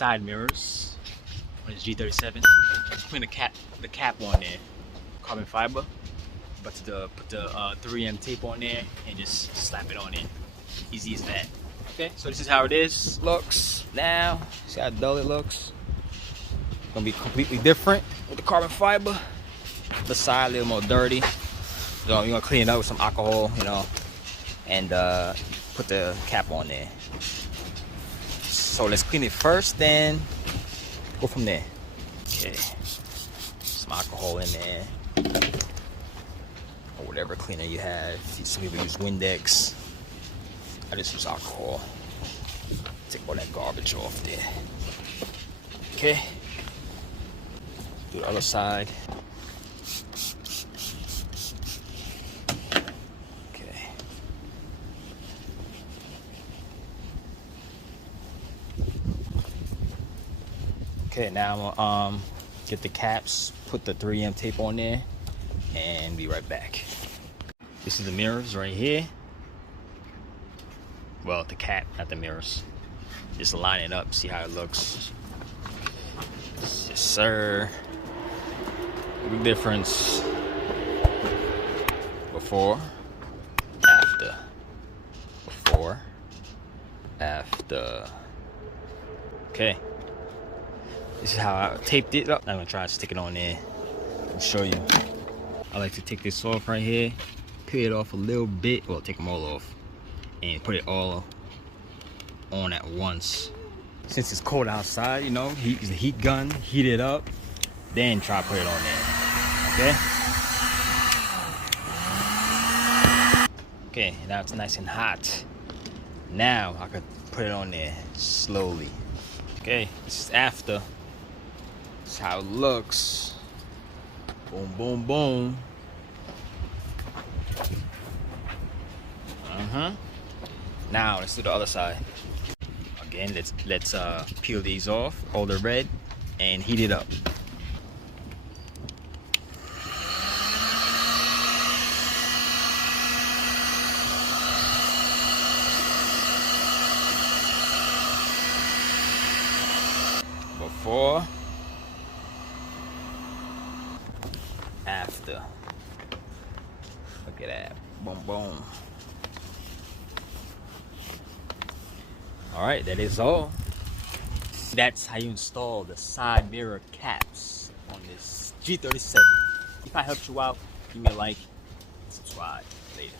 side mirrors on this G37. Putting the cap on there, carbon fiber. But to put the 3M tape on there and just slap it on there. Easy as that. Okay, so this is how it is. Looks now. See how dull it looks? Gonna be completely different with the carbon fiber. The side a little more dirty. So you're gonna clean it up with some alcohol, you know, and put the cap on there. So let's clean it first, then go from there. Okay, some alcohol in there, or whatever cleaner you have. Some people use Windex. I just use alcohol. Take all that garbage off there. Okay. Do the other side. Okay. Okay, now I'm gonna get the caps, put the 3M tape on there, and be right back. This is the mirrors right here. Well, the cap, not the mirrors. Just line it up, see how it looks. Yes, sir. Big difference. Before, after. Before, after. Okay. This is how I taped it up. I'm gonna try to stick it on there. I'll show you. I like to take this off right here, peel it off a little bit. Well, take them all off, and put it all on at once. Since it's cold outside, you know, use the heat gun, heat it up, then try to put it on there. Okay? Okay, now it's nice and hot. Now I could put it on there slowly. Okay, this is after. This is how it looks. Boom, boom, boom. Now let's do the other side. Again, let's peel these off, all the red, and heat it up. Before, after. Look at that. Boom, boom. Alright, that is all. That's how you install the side mirror caps on this G37. If I helped you out, give me a like, subscribe. Later.